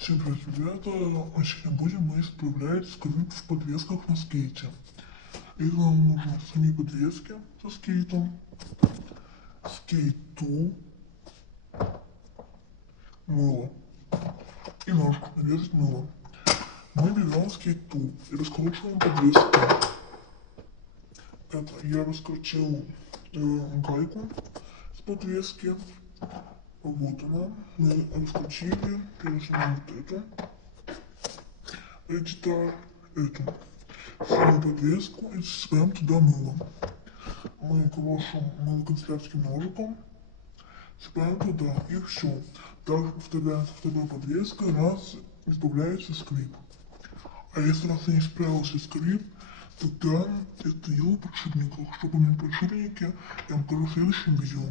Всем привет, ребята! Сегодня будем мы исправлять скрипт в подвесках на скейте. И нам нужны сами подвески со скейтом, скейт-тул, мыло и ножку нарезать мыло. Мы берем скейт-тул и раскручиваем подвески. Это я раскрутил гайку с подвески. Вот она. Мы раскрутили, переснимаем вот эту деталь, эту. Саму подвеску и засыпаем туда мыло. Мы крошим мылоканцелярским ножиком, сыпаем туда и все. Также повторяем со второй подвеской, раз избавляется скрип. А если у нас не справился скрип, тогда это дело в подшипниках. Чтобы поменять подшипники, я вам покажу в следующем видео.